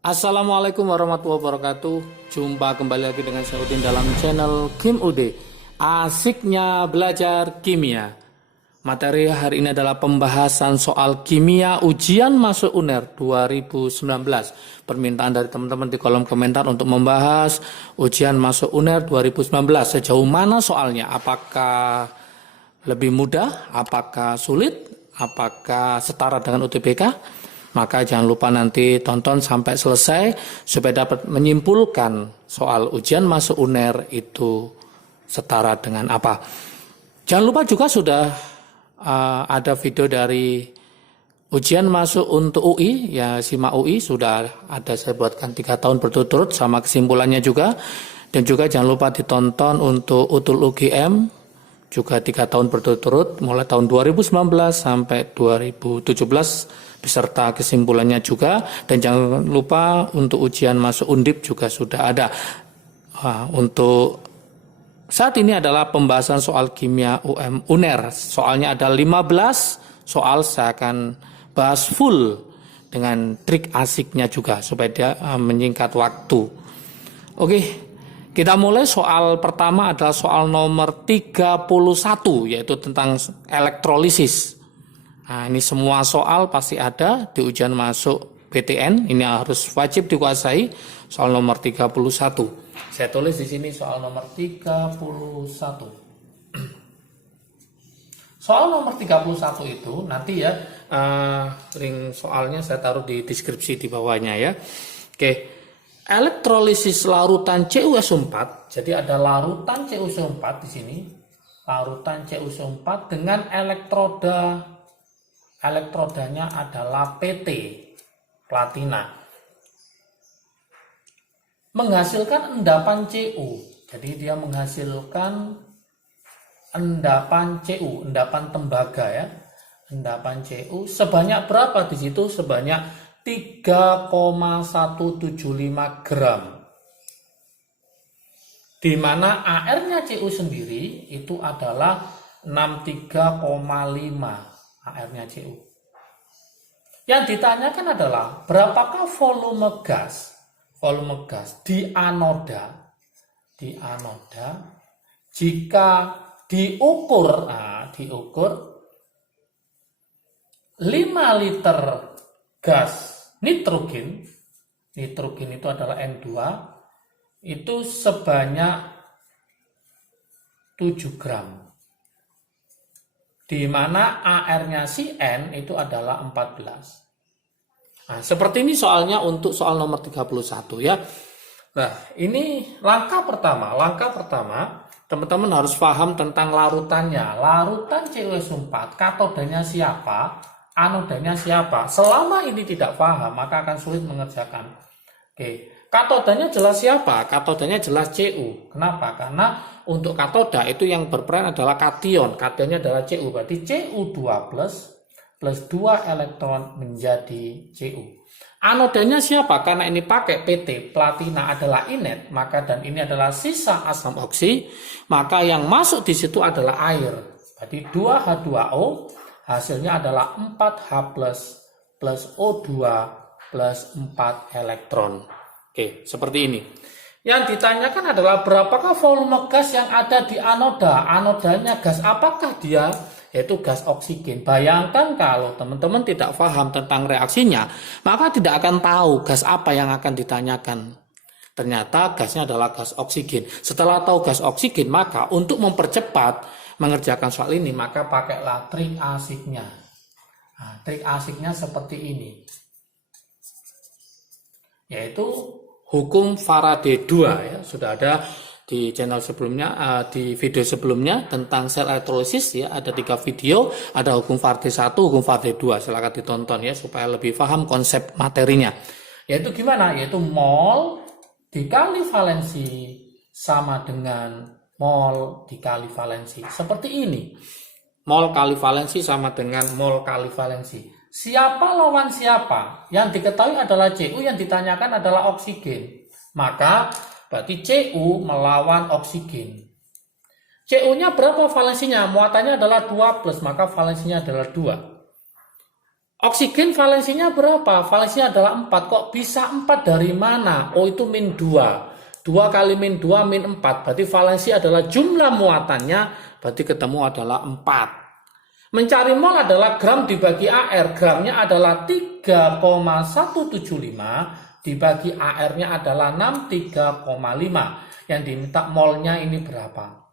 Assalamualaikum warahmatullahi wabarakatuh. Jumpa kembali lagi dengan saya Udin dalam channel Kim UD. Asiknya belajar kimia. Materi hari ini adalah pembahasan soal kimia ujian masuk UNER 2019. Permintaan dari teman-teman di kolom komentar untuk membahas ujian masuk UNER 2019. Sejauh mana soalnya? Apakah lebih mudah? Apakah sulit? Apakah setara dengan UTBK? Maka jangan lupa nanti tonton sampai selesai supaya dapat menyimpulkan soal ujian masuk UNER itu setara dengan apa. Jangan lupa juga sudah ada video dari ujian masuk untuk UI, ya SIMA UI sudah ada saya buatkan 3 tahun berturut-turut sama kesimpulannya juga. Dan juga jangan lupa ditonton untuk UTUL UGM juga 3 tahun berturut-turut mulai tahun 2019 sampai 2017 beserta kesimpulannya juga. Dan jangan lupa untuk ujian masuk Undip juga sudah ada. Untuk saat ini adalah pembahasan soal kimia UNER. Soalnya ada 15 soal, saya akan bahas full dengan trik asiknya juga supaya dia menyingkat waktu. Oke, kita mulai. Soal pertama adalah soal nomor 31, yaitu tentang elektrolisis. Nah, ini semua soal pasti ada di ujian masuk PTN. Ini harus wajib dikuasai. Soal nomor 31. Saya tulis di sini soal nomor 31. Soal nomor 31 itu nanti ya link soalnya saya taruh di deskripsi di bawahnya ya. Oke. Elektrolisis larutan CuSO4. Jadi ada larutan CuSO4 di sini. Larutan CuSO4 dengan elektrodanya adalah PT, platina. Menghasilkan endapan Cu. Jadi dia menghasilkan endapan Cu, endapan tembaga ya. Endapan Cu sebanyak berapa di situ? Sebanyak 3,175 gram. Di mana AR-nya Cu sendiri itu adalah 63,5 AR-nya Cu. Yang ditanyakan adalah berapakah volume gas di anoda jika diukur 5 liter gas nitrogen itu adalah N2 itu sebanyak 7 gram. Di mana AR-nya si N itu adalah 14. Nah, seperti ini soalnya untuk soal nomor 31 ya. Nah, ini langkah pertama. Langkah pertama, teman-teman harus paham tentang larutannya. Larutan CuSO4, katodanya siapa, anodanya siapa. Selama ini tidak paham, maka akan sulit mengerjakan. Oke, katodanya jelas siapa? Katodanya jelas Cu. Kenapa? Karena untuk katoda itu yang berperan adalah kation. Kationnya adalah Cu. Berarti Cu2+ plus 2 elektron menjadi Cu. Anodanya siapa? Karena ini pakai PT, platina adalah inet, maka dan ini adalah sisa asam oksi, maka yang masuk di situ adalah air. Berarti 2H2O, hasilnya adalah 4H plus O2 plus 4 elektron. Oke, seperti ini. Yang ditanyakan adalah berapakah volume gas yang ada di anoda? Anodanya gas apakah dia? Yaitu gas oksigen. Bayangkan kalau teman-teman tidak paham tentang reaksinya, maka tidak akan tahu gas apa yang akan ditanyakan. Ternyata gasnya adalah gas oksigen. Setelah tahu gas oksigen, maka untuk mempercepat mengerjakan soal ini, maka pakailah trik asiknya. Nah, trik asiknya seperti ini. Yaitu hukum Faraday 2 ya, sudah ada di channel sebelumnya, di video sebelumnya tentang sel elektrolisis ya, ada 3 video, ada hukum Faraday 1, hukum Faraday 2, silakan ditonton ya supaya lebih paham konsep materinya. Yaitu gimana? Yaitu mol dikali valensi sama dengan mol dikali valensi. Seperti ini. Mol kali valensi sama dengan mol kali valensi. Siapa lawan siapa? Yang diketahui adalah Cu, yang ditanyakan adalah oksigen. Maka berarti Cu melawan oksigen. Cu-nya berapa valensinya? Muatannya adalah 2+, maka valensinya adalah 2. Oksigen valensinya berapa? Valensinya adalah 4. Kok bisa 4 dari mana? Oh, itu min 2. 2 kali min 2 min 4. Berarti valensi adalah jumlah muatannya. Berarti ketemu adalah 4. Mencari mol adalah gram dibagi AR. Gramnya adalah 3,175. Dibagi AR-nya adalah 63,5. Yang diminta molnya ini berapa?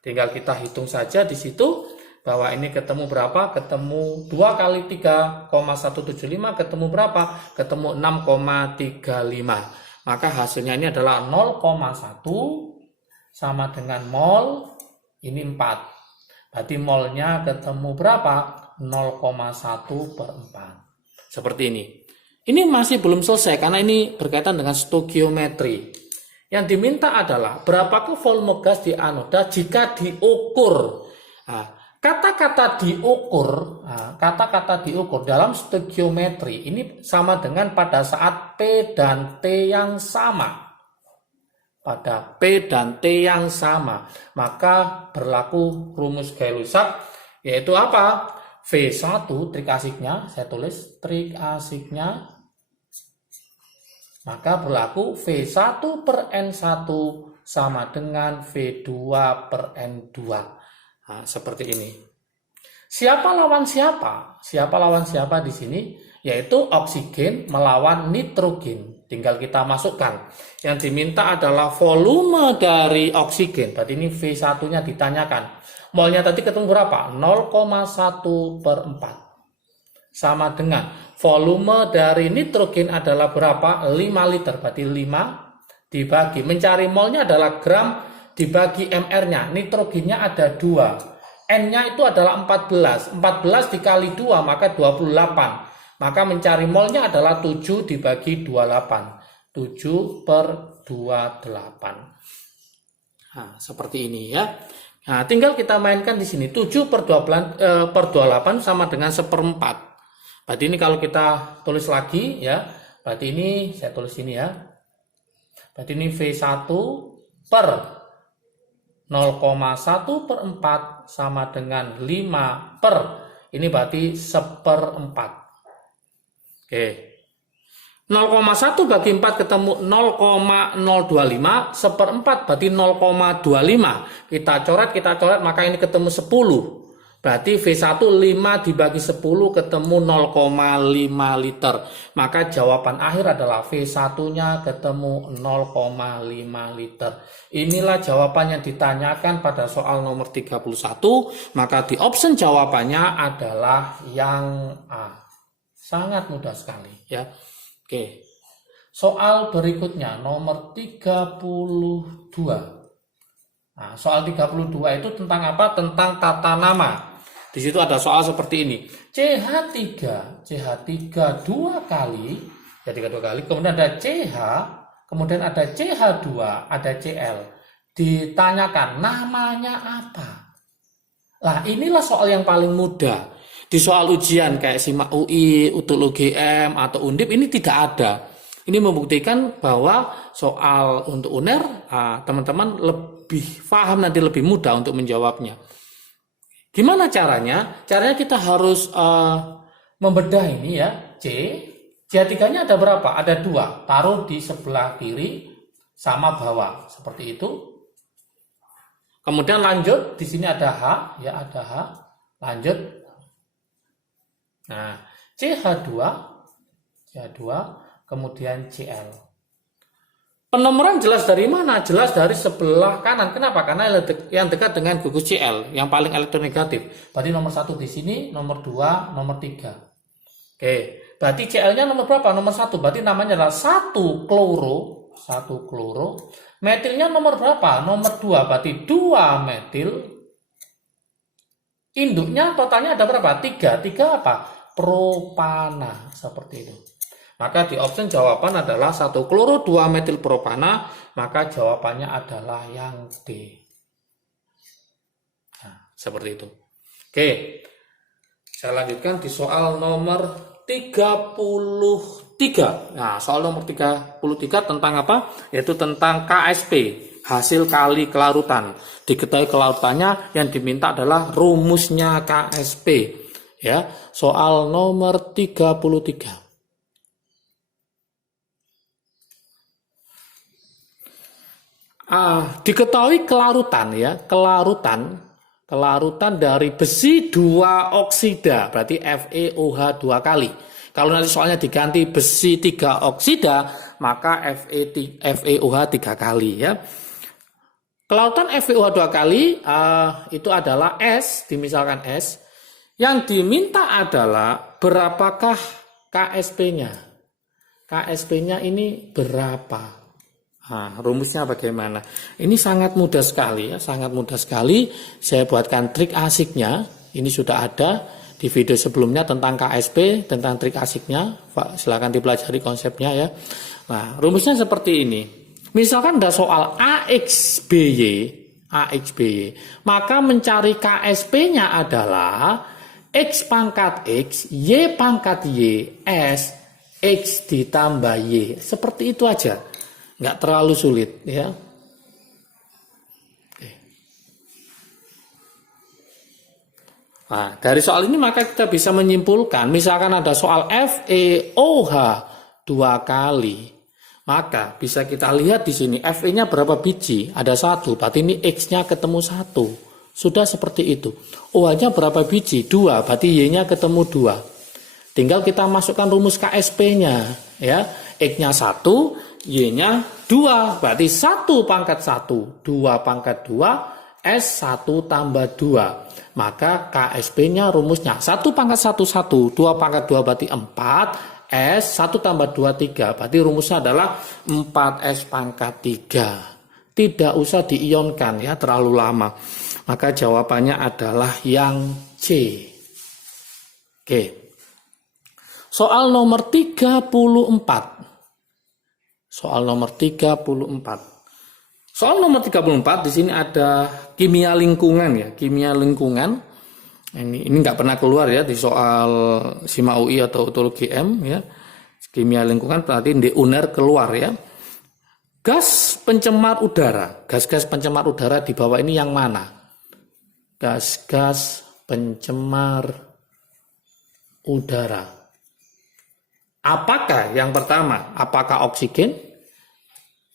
Tinggal kita hitung saja di situ. Bahwa ini ketemu berapa? Ketemu 2 kali 3,175 ketemu berapa? Ketemu 6,35. Maka hasilnya ini adalah 0,1 sama dengan mol ini 4. Berarti molnya ketemu berapa? 0,1 per 4. Seperti ini. Ini masih belum selesai karena ini berkaitan dengan stoikiometri. Yang diminta adalah berapakah volume gas di anoda jika diukur. Nah, kata-kata diukur dalam stoikiometri ini sama dengan pada saat P dan T yang sama. Pada P dan T yang sama, maka berlaku rumus Gay-Lussac, yaitu apa? V1 trik asiknya, saya tulis trik asiknya, maka berlaku V1 per N1 sama dengan V2 per N2. Nah, seperti ini. Siapa lawan siapa? Siapa lawan siapa di sini? Yaitu oksigen melawan nitrogen. Tinggal kita masukkan. Yang diminta adalah volume dari oksigen. Berarti ini V1-nya ditanyakan. Molnya tadi ketemu berapa? 0,1 per 4. Sama dengan volume dari nitrogen adalah berapa? 5 liter. Berarti 5 dibagi. Mencari molnya adalah gram dibagi mR-nya, nitrogennya ada 2. N-nya itu adalah 14. 14 dikali 2 maka 28. Maka mencari molnya adalah 7 dibagi 28. 7 per 28. Nah, seperti ini ya. Nah, tinggal kita mainkan di sini. 7 per 28 sama dengan 1/4. Berarti ini kalau kita tulis lagi ya. Berarti ini saya tulis ini ya. Berarti ini V1 per 0,1 per 4 sama dengan 5 per, ini berarti 1/4. Oke. 0,1 bagi 4 ketemu 0,025, 1/4 berarti 0,25. Kita coret, maka ini ketemu 10. Berarti V1 5 dibagi 10 ketemu 0,5 liter. Maka jawaban akhir adalah V1-nya ketemu 0,5 liter. Inilah jawaban yang ditanyakan pada soal nomor 31. Maka di option jawabannya adalah yang A. Sangat mudah sekali ya. Oke. Soal berikutnya nomor 32. Nah, soal 32 itu tentang apa? Tentang tata nama. Di situ ada soal seperti ini. CH3 2 kali, jadi 2 kali, kemudian ada CH, kemudian ada CH2, ada Cl. Ditanyakan namanya apa? Nah, inilah soal yang paling mudah. Di soal ujian kayak SIMAK UI, UTUL UGM atau Undip ini tidak ada. Ini membuktikan bahwa soal untuk UNER, teman-teman lebih paham, nanti lebih mudah untuk menjawabnya. Gimana caranya? Caranya kita harus membedah ini ya. CH3-nya ada berapa? Ada 2. Taruh di sebelah kiri sama bawah. Seperti itu. Kemudian lanjut. Di sini ada H. Ya, ada H. Lanjut. Nah, CH2. Kemudian Cl. Penomoran jelas dari mana? Jelas dari sebelah kanan. Kenapa? Karena yang dekat dengan gugus Cl, yang paling elektronegatif. Berarti nomor 1 di sini, nomor 2, nomor 3. Oke, berarti Cl-nya nomor berapa? Nomor 1. Berarti namanya adalah 1 kloro. Metilnya nomor berapa? Nomor 2. Berarti 2 metil. Induknya totalnya ada berapa? 3. 3 apa? Propana. Seperti itu. Maka di option jawaban adalah 1 kloro 2 metil propana, maka jawabannya adalah yang D. Nah, seperti itu. Oke. Saya lanjutkan di soal nomor 33. Nah, soal nomor 33 tentang apa? Yaitu tentang KSP, hasil kali kelarutan. Diketahui kelarutannya, yang diminta adalah rumusnya KSP. Ya, soal nomor 33. Diketahui kelarutan ya, kelarutan dari besi 2 oksida, berarti FeOH 2 kali. Kalau nanti soalnya diganti besi 3 oksida, maka FeOH 3 kali ya. Kelarutan FeOH 2 kali itu adalah S, dimisalkan S. Yang diminta adalah berapakah KSP-nya. KSP-nya ini berapa? Nah, rumusnya bagaimana? Ini sangat mudah sekali ya, sangat mudah sekali. Saya buatkan trik asiknya. Ini sudah ada di video sebelumnya tentang KSP, tentang trik asiknya. Pak, silakan dipelajari konsepnya ya. Nah, rumusnya seperti ini. Misalkan ada soal AXBY, maka mencari KSP-nya adalah X pangkat X, Y pangkat Y, S, X ditambah Y. Seperti itu aja. Nggak terlalu sulit ya. Oke. Nah, dari soal ini maka kita bisa menyimpulkan, misalkan ada soal FeOH 2 kali, maka bisa kita lihat di sini Fe-nya berapa biji? Ada 1, berarti ini X-nya ketemu 1. Sudah seperti itu. OH-nya berapa biji? 2, berarti Y-nya ketemu 2. Tinggal kita masukkan rumus KSP-nya ya. X-nya 1, Y-nya 2, berarti 1 pangkat 1, 2 pangkat 2, S 1 tambah 2. Maka KSP-nya rumusnya 1 pangkat 1, 1, 2 pangkat 2 berarti 4, S 1 tambah 2, 3. Berarti rumusnya adalah 4S pangkat 3. Tidak usah diionkan ya, terlalu lama. Maka jawabannya adalah yang C. Oke. Soal nomor 34. Soal nomor 34. Soal nomor 34 di sini ada kimia lingkungan ya, kimia lingkungan. Ini nggak pernah keluar ya di soal SIMA UI atau UTUL GM ya. Kimia lingkungan berarti di UNER keluar ya. Gas pencemar udara. Gas-gas pencemar udara di bawah ini yang mana? Gas-gas pencemar udara. Apakah yang pertama? Apakah oksigen?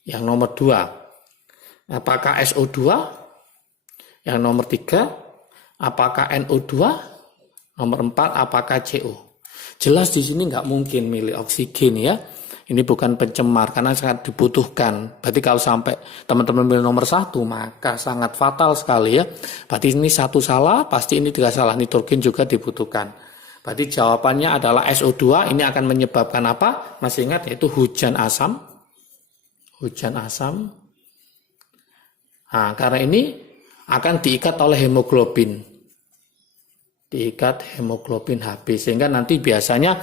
Yang nomor 2. Apakah SO2? Yang nomor 3. Apakah NO2? Nomor 4. Apakah CO? Jelas di sini nggak mungkin milih oksigen ya. Ini bukan pencemar karena sangat dibutuhkan. Berarti kalau sampai teman-teman pilih nomor 1 maka sangat fatal sekali ya. Berarti ini 1 salah, pasti ini 3 salah. Nitrogen juga dibutuhkan. Berarti jawabannya adalah SO2. Ini akan menyebabkan apa? Masih ingat yaitu hujan asam. Hujan asam. Nah, karena ini akan diikat oleh hemoglobin. Diikat hemoglobin Hb. Sehingga nanti biasanya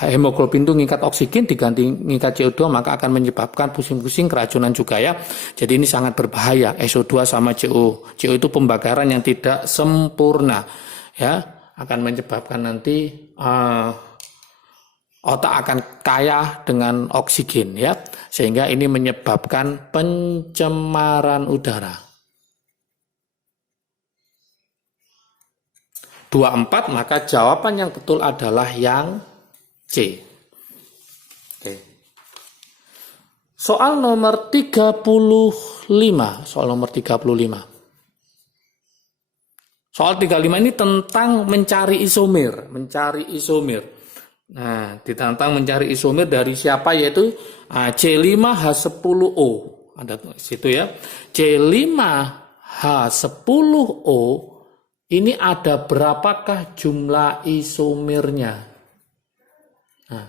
hemoglobin itu ngikat oksigen diganti ngikat CO2 maka akan menyebabkan pusing-pusing keracunan juga ya. Jadi ini sangat berbahaya SO2 sama CO. CO itu pembakaran yang tidak sempurna ya, akan menyebabkan nanti otak akan kaya dengan oksigen ya, sehingga ini menyebabkan pencemaran udara. 24 maka jawaban yang betul adalah yang C. Oke. Soal nomor 35. Soal nomor 35. Soal 35 ini tentang mencari isomer. Mencari isomer. Nah, ditantang mencari isomer dari siapa, yaitu C5H10O. Ada di situ ya. C5H10O ini ada berapakah jumlah isomernya? Nah,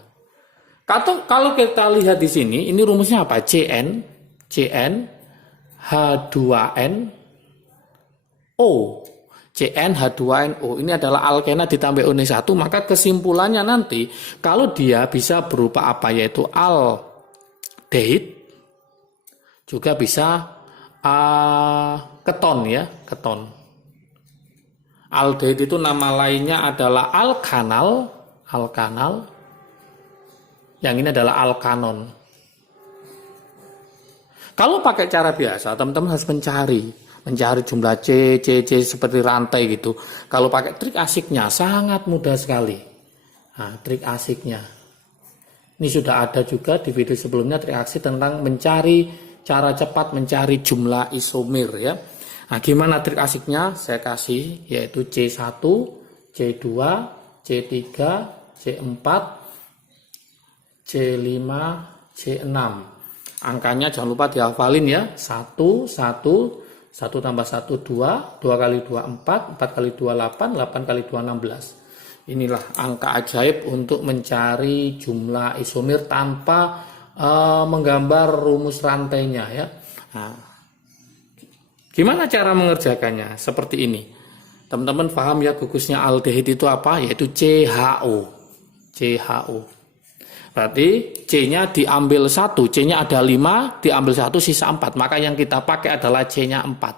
kalau kita lihat di sini, ini rumusnya apa? CN H2N O. CN H2NO ini adalah alkena ditambah NO1, maka kesimpulannya nanti kalau dia bisa berupa apa, yaitu aldehid, juga bisa keton ya, keton. Aldehid itu nama lainnya adalah alkanal, yang ini adalah alkanon. Kalau pakai cara biasa, teman-teman harus mencari mencari jumlah C seperti rantai gitu. Kalau pakai trik asiknya sangat mudah sekali. Nah, trik asiknya. Ini sudah ada juga di video sebelumnya trik asik tentang mencari cara cepat mencari jumlah isomer ya. Nah, gimana trik asiknya? Saya kasih yaitu C1, C2, C3, C4, C5, C6. Angkanya jangan lupa dihafalin ya. 1, 1, 1 tambah 1, 2, 2 kali 2, 4, 4 kali 2, 8, 8 kali 2, 16. Inilah angka ajaib untuk mencari jumlah isomer tanpa menggambar rumus rantainya ya. Nah, gimana cara mengerjakannya? Seperti ini. Teman-teman paham ya gugusnya aldehid itu apa? Yaitu CHO. CHO. Berarti C-nya diambil 1, C-nya ada 5, diambil 1, sisa 4. Maka yang kita pakai adalah C-nya 4.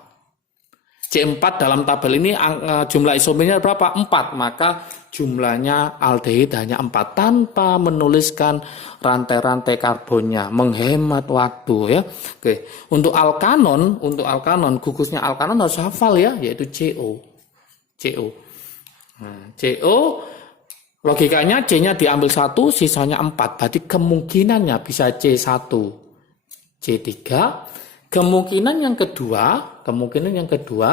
C4 dalam tabel ini jumlah isomernya berapa? 4. Maka jumlahnya aldehid hanya 4 tanpa menuliskan rantai-rantai karbonnya, menghemat waktu ya. Oke, untuk alkanon gugusnya alkanon harus hafal ya, yaitu CO. Nah, CO logikanya C-nya diambil 1, sisanya 4. Berarti kemungkinannya bisa C1, C3. Kemungkinan yang kedua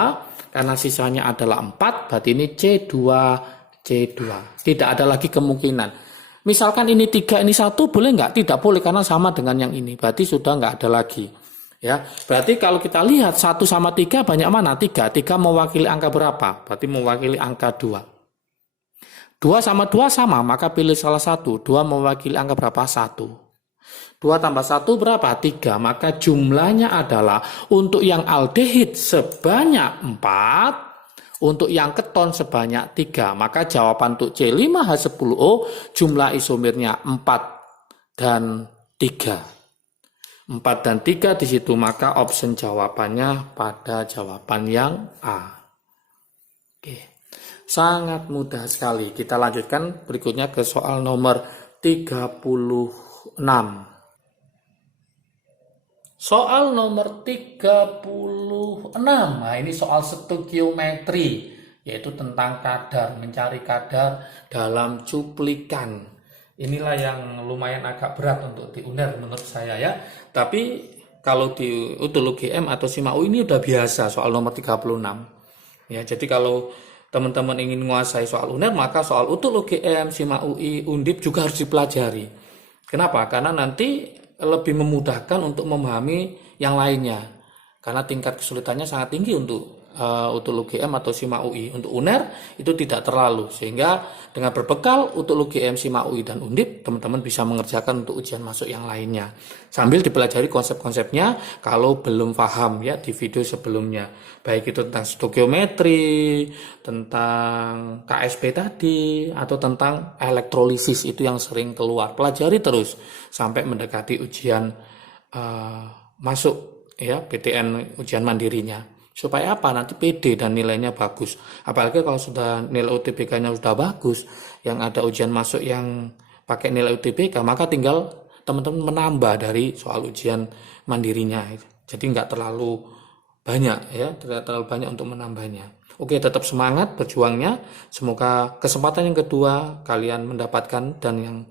karena sisanya adalah 4, berarti ini C2, C2. Tidak ada lagi kemungkinan. Misalkan ini 3, ini 1, boleh nggak? Tidak boleh karena sama dengan yang ini. Berarti sudah nggak ada lagi. Ya, berarti kalau kita lihat 1 sama 3 banyak mana? 3. 3 mewakili angka berapa? Berarti mewakili angka 2. 2 sama 2 sama, maka pilih salah satu. 2 mewakili angka berapa? 1. 2 tambah 1 berapa? 3. Maka jumlahnya adalah untuk yang aldehid sebanyak 4, untuk yang keton sebanyak 3. Maka jawaban untuk C5H10O jumlah isomernya 4 dan 3. 4 dan 3 di situ, maka option jawabannya pada jawaban yang A. Oke. Sangat mudah sekali. Kita lanjutkan berikutnya ke soal nomor 36. Soal nomor 36. Nah, ini soal stoikiometri, yaitu tentang kadar, mencari kadar dalam cuplikan. Inilah yang lumayan agak berat untuk di UNER menurut saya ya. Tapi kalau di UTUL UGM atau SIMA UI ini udah biasa soal nomor 36. Ya, jadi kalau teman-teman ingin menguasai soal UNER, maka soal UTUL UGM, SIMA UI, Undip juga harus dipelajari. Kenapa? Karena nanti lebih memudahkan untuk memahami yang lainnya. Karena tingkat kesulitannya sangat tinggi untuk UTUL UGM atau SIMA UI. Untuk UNER itu tidak terlalu. Sehingga dengan berbekal UTUL UGM, SIMA UI, dan Undip, teman-teman bisa mengerjakan untuk ujian masuk yang lainnya. Sambil dipelajari konsep-konsepnya kalau belum paham ya di video sebelumnya. Baik itu tentang stoikiometri, tentang KSP tadi, atau tentang elektrolisis itu yang sering keluar. Pelajari terus sampai mendekati ujian masuk ya PTN ujian mandirinya. Supaya apa? Nanti PD dan nilainya bagus. Apalagi kalau sudah nilai UTBK-nya sudah bagus, yang ada ujian masuk yang pakai nilai UTBK, maka tinggal teman-teman menambah dari soal ujian mandirinya. Jadi nggak terlalu banyak ya, tidak terlalu banyak untuk menambahnya. Oke, tetap semangat berjuangnya. Semoga kesempatan yang kedua kalian mendapatkan dan yang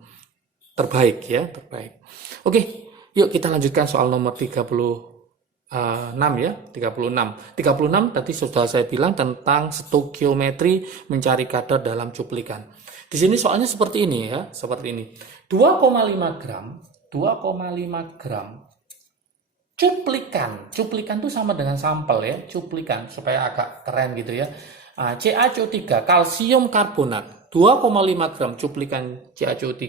terbaik ya, terbaik. Oke, yuk kita lanjutkan soal nomor 36 ya, 36 tadi sudah saya bilang tentang stoikiometri mencari kadar dalam cuplikan. Di sini soalnya seperti ini ya, seperti ini. 2,5 gram cuplikan itu sama dengan sampel ya, cuplikan supaya agak keren gitu ya. CaCO3 kalsium karbonat 2,5 gram cuplikan CaCO3.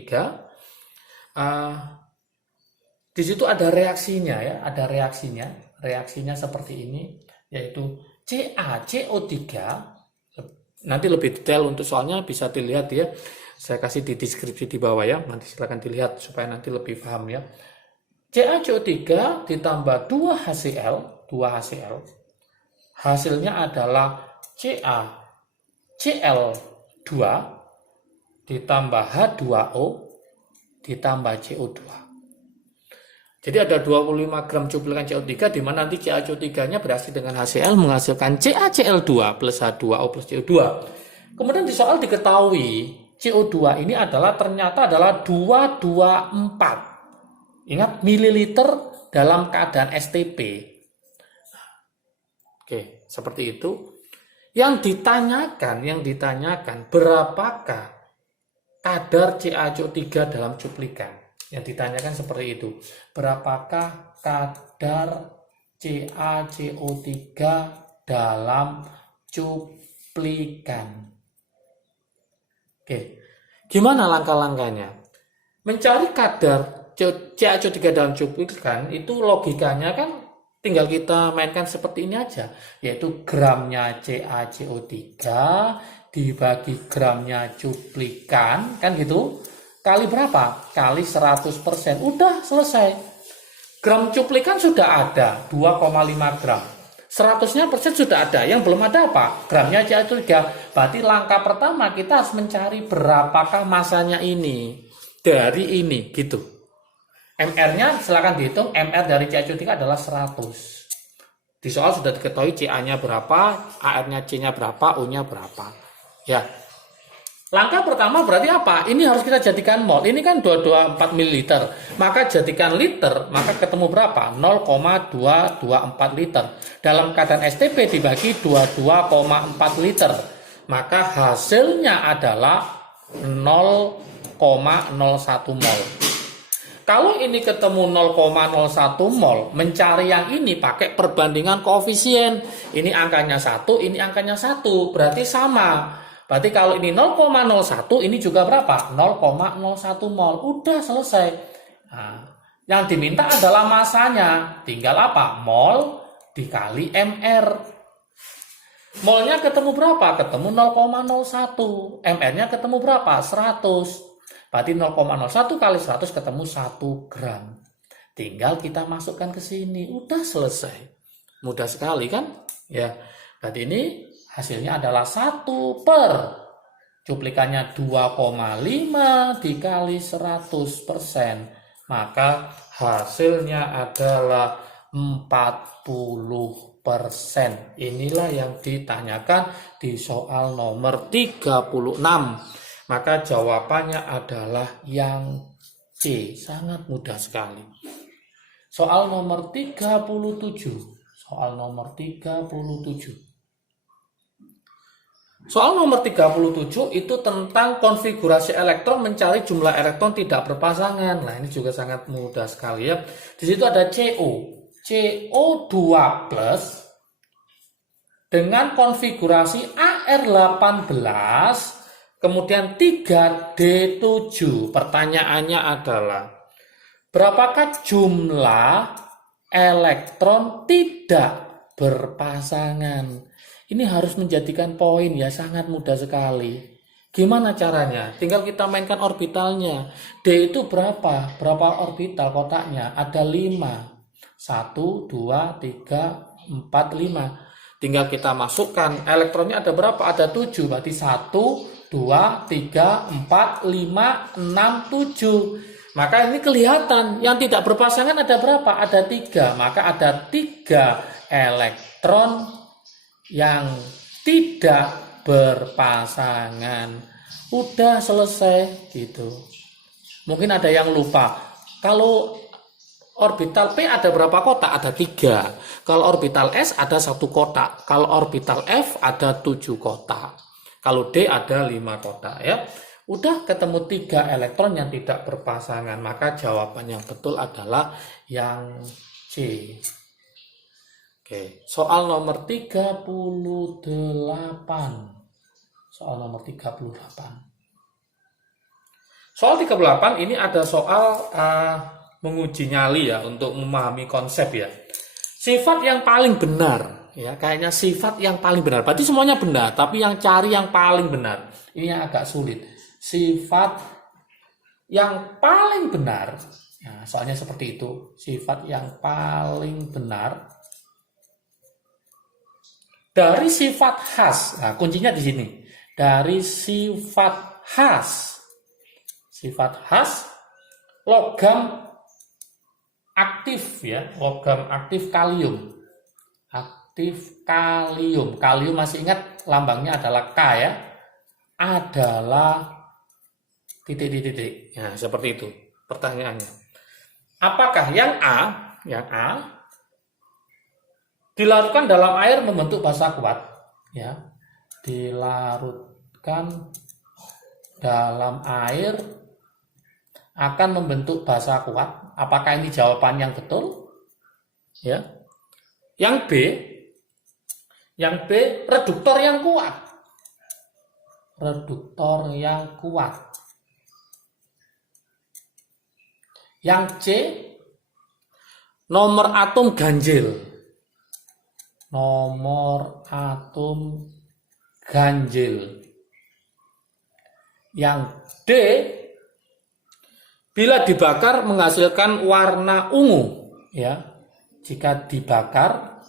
Di situ ada reaksinya ya, ada reaksinya seperti ini, yaitu CaCO3. Nanti lebih detail untuk soalnya bisa dilihat ya, saya kasih di deskripsi di bawah ya, nanti silakan dilihat supaya nanti lebih paham ya. CaCO3 ditambah 2HCl, hasilnya adalah CaCl2 ditambah H2O ditambah CO2. Jadi ada 25 gram cuplikan CO3 di mana nanti CaCO3-nya bereaksi dengan HCl menghasilkan CaCl2 plus H2O plus CO2. Kemudian di soal diketahui CO2 ini ternyata adalah 224. Ingat mililiter dalam keadaan STP. Oke, seperti itu. Yang ditanyakan berapakah kadar CaCO3 dalam cuplikan? Yang ditanyakan seperti itu. Berapakah kadar CaCO3 dalam cuplikan? Oke. Gimana langkah-langkahnya? Mencari kadar CaCO3 dalam cuplikan itu logikanya kan tinggal kita mainkan seperti ini aja. Yaitu gramnya CaCO3 dibagi gramnya cuplikan, kan gitu. Kali berapa? Kali 100%. Udah selesai. Gram cuplikan sudah ada, 2,5 gram. 100% sudah ada. Yang belum ada apa? Gramnya CaCO3. Berarti langkah pertama kita harus mencari berapakah masanya ini. Dari ini, gitu. MR-nya silakan dihitung. MR dari CaCO3 adalah 100. Di soal sudah diketahui CA-nya berapa, AR-nya C-nya berapa, O-nya berapa. Ya. Langkah pertama berarti apa? Ini harus kita jadikan mol. Ini kan 224 ml. Maka jadikan liter, maka ketemu berapa? 0,224 liter. Dalam keadaan STP dibagi 22,4 liter. Maka hasilnya adalah 0,01 mol. Kalau ini ketemu 0,01 mol, mencari yang ini pakai perbandingan koefisien. Ini angkanya 1, ini angkanya 1. Berarti sama. Berarti kalau ini 0,01, ini juga berapa? 0,01 mol. Udah selesai. Nah, yang diminta adalah masanya. Tinggal apa? Mol dikali MR. Molnya ketemu berapa? Ketemu 0,01. MR-nya ketemu berapa? 100. Berarti 0,01 kali 100 ketemu 1 gram. Tinggal kita masukkan ke sini. Udah selesai. Mudah sekali kan? Ya. Berarti ini hasilnya adalah 1 per cuplikannya 2,5 dikali 100%. Maka hasilnya adalah 40%. Inilah yang ditanyakan di soal nomor 36. Maka jawabannya adalah yang C. Sangat mudah sekali. Soal nomor 37. Soal nomor 37. Soal nomor 37 itu tentang konfigurasi elektron mencari jumlah elektron tidak berpasangan. Nah, ini juga sangat mudah sekali ya. Di situ ada CO2 plus dengan konfigurasi AR18 kemudian 3D7. Pertanyaannya adalah berapakah jumlah elektron tidak berpasangan? Ini harus menjadikan poin ya, sangat mudah sekali. Gimana caranya? Tinggal kita mainkan orbitalnya. D itu berapa? Berapa orbital kotaknya? Ada 5. 1, 2, 3, 4, 5. Tinggal kita masukkan. Elektronnya ada berapa? Ada 7. Berarti 1, 2, 3, 4, 5, 6, 7. Maka ini kelihatan. Yang tidak berpasangan ada berapa? Ada 3. Maka ada 3 elektron yang tidak berpasangan. Udah selesai gitu. Mungkin ada yang lupa. Kalau orbital P ada berapa kotak? Ada 3. Kalau orbital S ada 1 kotak. Kalau orbital F ada 7 kotak. Kalau D ada 5 kotak ya. Udah ketemu 3 elektron yang tidak berpasangan. Maka jawaban yang betul adalah yang C. Oke, soal nomor 38. Soal nomor 38. Soal 38 ini ada soal menguji nyali ya, untuk memahami konsep ya. Sifat yang paling benar, ya kayaknya sifat yang paling benar. Berarti semuanya benar, tapi yang cari yang paling benar. Ini yang agak sulit. Sifat yang paling benar, ya, soalnya seperti itu. Sifat yang paling benar dari sifat khas. Nah, kuncinya di sini. Dari sifat khas logam aktif ya, logam aktif kalium. Aktif kalium. Kalium masih ingat lambangnya adalah K ya. Adalah titik-titik. Nah, seperti itu pertanyaannya. Apakah yang A dilarutkan dalam air membentuk basa kuat ya. Dilarutkan dalam air akan membentuk basa kuat. Apakah ini jawaban yang betul? Ya. Yang B, reduktor yang kuat. Reduktor yang kuat. Yang C, nomor atom ganjil. Nomor atom ganjil. Yang D, bila dibakar menghasilkan warna ungu, ya. Jika dibakar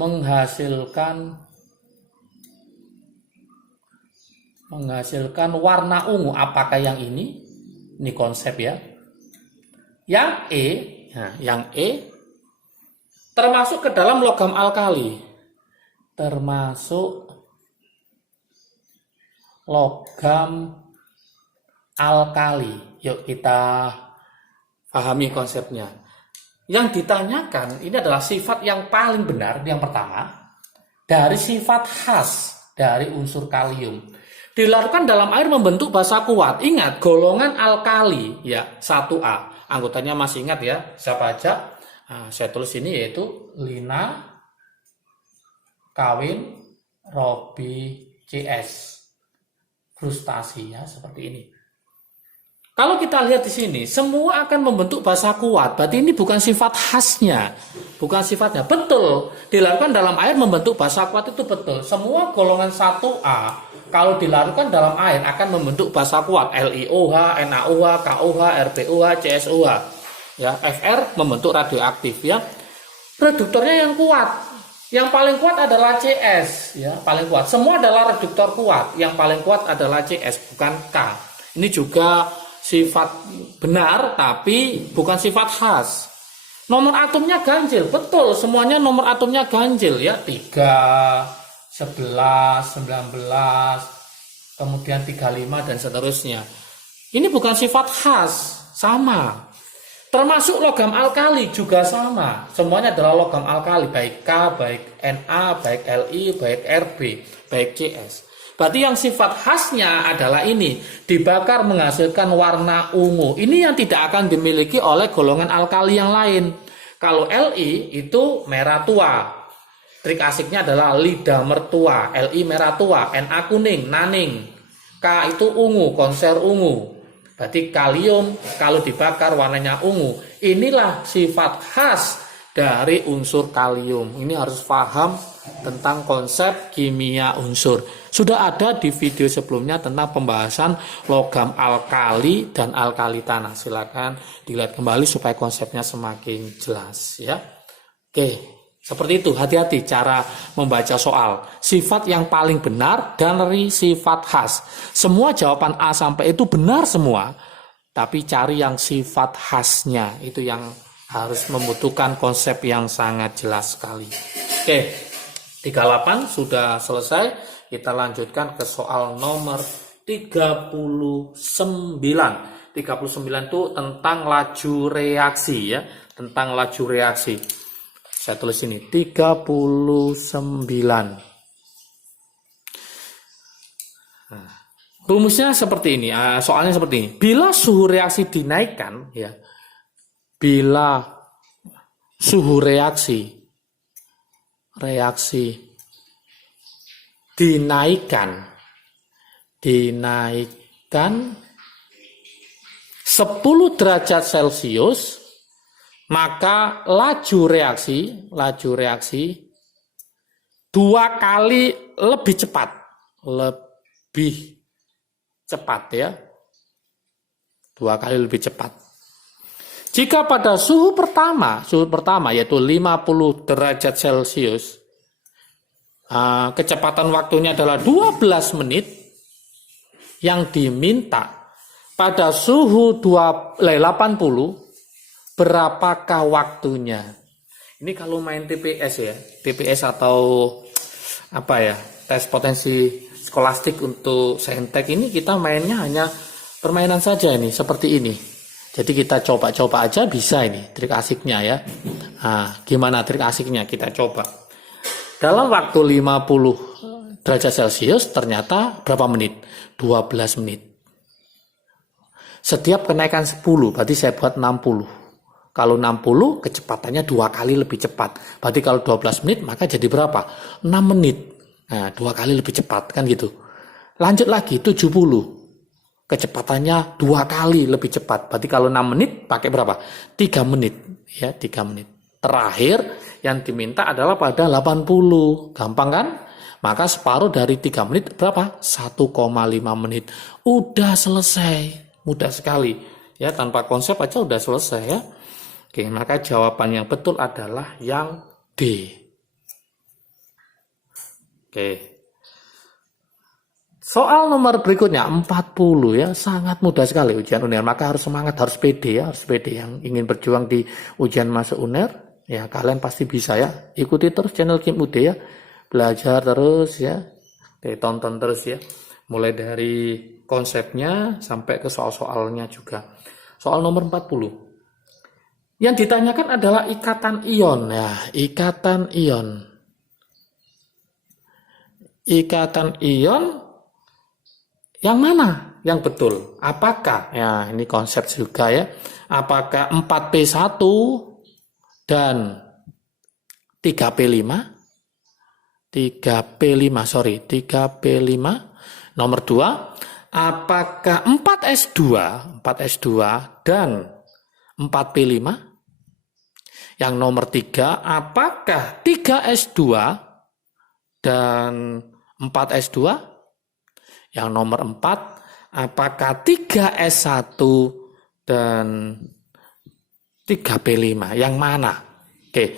menghasilkan warna ungu. Apakah yang ini? Ini konsep ya. Yang E termasuk ke dalam logam alkali. Termasuk logam alkali. Yuk kita pahami konsepnya. Yang ditanyakan ini adalah sifat yang paling benar, yang pertama, dari sifat khas dari unsur kalium. Dilarutkan dalam air membentuk basa kuat. Ingat, golongan alkali ya, 1A. Anggotanya masih ingat ya, siapa aja? Nah, saya tulis ini yaitu Lina, Kawin, Robi, CS. Frustasi ya, seperti ini. Kalau kita lihat di sini, semua akan membentuk basa kuat. Berarti ini bukan sifat khasnya, bukan sifatnya. Betul, dilarutkan dalam air membentuk basa kuat itu betul. Semua golongan 1A kalau dilarutkan dalam air akan membentuk basa kuat. LiOH, NaOH, KOH, RbOH, CSOH. Ya, Fr membentuk radioaktif ya. Reduktornya yang kuat. Yang paling kuat adalah CS, ya, paling kuat. Semua adalah reduktor kuat. Yang paling kuat adalah CS, bukan K. Ini juga sifat benar, tapi bukan sifat khas. Nomor atomnya ganjil, betul. Semuanya nomor atomnya ganjil, ya. 3, 11, 19, kemudian 35 dan seterusnya. Ini bukan sifat khas, sama. Termasuk logam alkali juga sama. Semuanya adalah logam alkali, baik K, baik Na, baik Li, baik Rb, baik CS. Berarti yang sifat khasnya adalah ini, dibakar menghasilkan warna ungu. Ini yang tidak akan dimiliki oleh golongan alkali yang lain. Kalau Li itu merah tua. Trik asiknya adalah lidah mertua. Li merah tua, Na kuning, naning. K itu ungu, konser ungu. Berarti kalium kalau dibakar warnanya ungu. Inilah sifat khas dari unsur kalium. Ini harus paham tentang konsep kimia unsur. Sudah ada di video sebelumnya tentang pembahasan logam alkali dan alkali tanah. Silakan dilihat kembali supaya konsepnya semakin jelas ya. Oke. Seperti itu, hati-hati cara membaca soal. Sifat yang paling benar dari sifat khas. Semua jawaban A sampai itu benar semua. Tapi cari yang sifat khasnya. Itu yang harus membutuhkan konsep yang sangat jelas sekali. Oke, 38 sudah selesai. Kita lanjutkan ke soal nomor 39. 39 itu tentang laju reaksi ya. Tentang laju reaksi. Saya tulis ini 39. Nah, rumusnya seperti ini, soalnya seperti ini. Bila suhu reaksi dinaikkan, ya, bila suhu reaksi dinaikkan 10 derajat Celcius, maka laju reaksi 2 kali lebih cepat ya, 2 kali lebih cepat. Jika pada suhu pertama yaitu 50 derajat Celcius, kecepatan waktunya adalah 12 menit, yang diminta pada suhu 80 berapakah waktunya? Ini kalau main TPS ya, TPS atau apa ya, tes potensi skolastik untuk saintek ini kita mainnya hanya permainan saja ini, seperti ini. Jadi kita coba-coba aja bisa ini, trik asiknya ya. Nah, gimana trik asiknya? Kita coba. Dalam waktu 50 derajat Celcius ternyata berapa menit? 12 menit. Setiap kenaikan 10, berarti saya buat 60. Kalau 60, kecepatannya 2 kali lebih cepat. Berarti kalau 12 menit, maka jadi berapa? 6 menit. Nah, 2 kali lebih cepat, kan gitu. Lanjut lagi, 70. Kecepatannya 2 kali lebih cepat. Berarti kalau 6 menit, pakai berapa? 3 menit. Ya, 3 menit. Terakhir, yang diminta adalah pada 80. Gampang kan? Maka separuh dari 3 menit, berapa? 1,5 menit. Udah selesai. Mudah sekali. Ya, tanpa konsep aja udah selesai ya. Oke, maka jawaban yang betul adalah yang D. Oke. Soal nomor berikutnya 40 ya, sangat mudah sekali ujian UNER. Maka harus semangat, harus pede ya, harus pede yang ingin berjuang di ujian masuk UNER. Ya, kalian pasti bisa ya. Ikuti terus channel Kim UD ya. Belajar terus ya. Oke, tonton terus ya. Mulai dari konsepnya sampai ke soal-soalnya juga. Soal nomor 40. Yang ditanyakan adalah ikatan ion ya, ikatan ion. Ikatan ion yang mana yang betul? Apakah, ya ini konsep juga ya, apakah 4P1 dan 3P5? 3P5. Nomor 2, apakah 4S2 dan 4P5? Yang nomor 3, apakah 3S2 dan 4S2? Yang nomor 4, apakah 3S1 dan 3P5? Yang mana? Oke,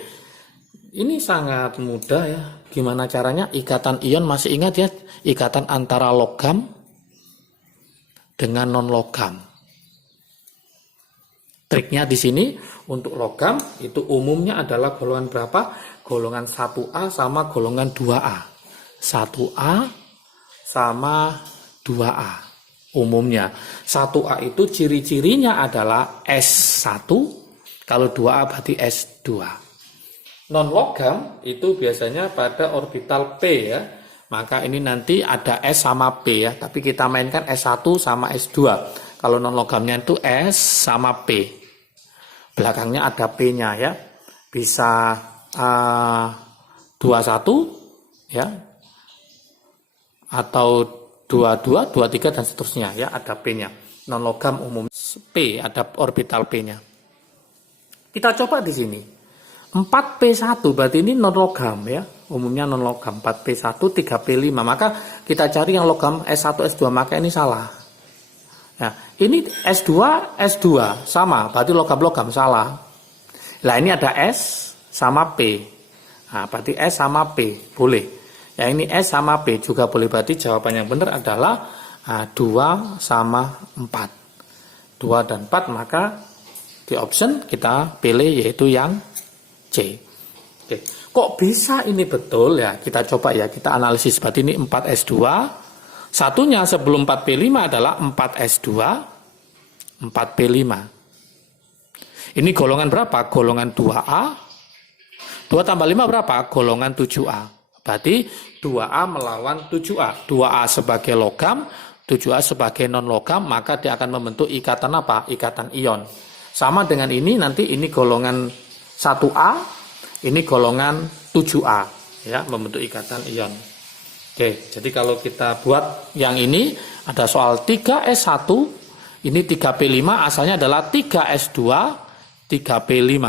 ini sangat mudah ya. Gimana caranya? Ikatan ion, masih ingat ya? Ikatan antara logam dengan non-logam. Triknya di sini, untuk logam itu umumnya adalah golongan berapa? Golongan 1A sama golongan 2A. 1A sama 2A umumnya. 1A itu ciri-cirinya adalah S1, kalau 2A berarti S2. Non-logam itu biasanya pada orbital P ya. Maka ini nanti ada S sama P ya, tapi kita mainkan S1 sama S2. Kalau non-logamnya itu S sama P. Belakangnya ada P-nya ya. Bisa 21 ya. Atau 22, 23 dan seterusnya ya, ada P-nya. Non-logam umum P, ada orbital P-nya. Kita coba di sini. 4P1 berarti ini non-logam ya. Umumnya non-logam. 4P1, 3P5. Maka kita cari yang logam S1, S2. Maka ini salah. Nah, ini S2, S2 sama, berarti logam-logam salah. Nah, ini ada S sama P. Nah, berarti S sama P, boleh. Yang ini S sama P juga boleh, berarti jawaban yang benar adalah 2 sama 4. 2 dan 4, maka di option kita pilih yaitu yang C. Oke. Kok bisa ini betul ya? Kita coba ya, kita analisis. Berarti ini 4S2. Satunya sebelum 4P5 adalah 4S2, 4P5. Ini golongan berapa? Golongan 2A. 2 tambah 5 berapa? Golongan 7A. Berarti 2A melawan 7A. 2A sebagai logam, 7A sebagai non-logam, maka dia akan membentuk ikatan apa? Ikatan ion. Sama dengan ini, nanti ini golongan 1A, ini golongan 7A. Ya, membentuk ikatan ion. Oke, jadi kalau kita buat yang ini, ada soal 3S1, ini 3P5, asalnya adalah 3S2, 3P5.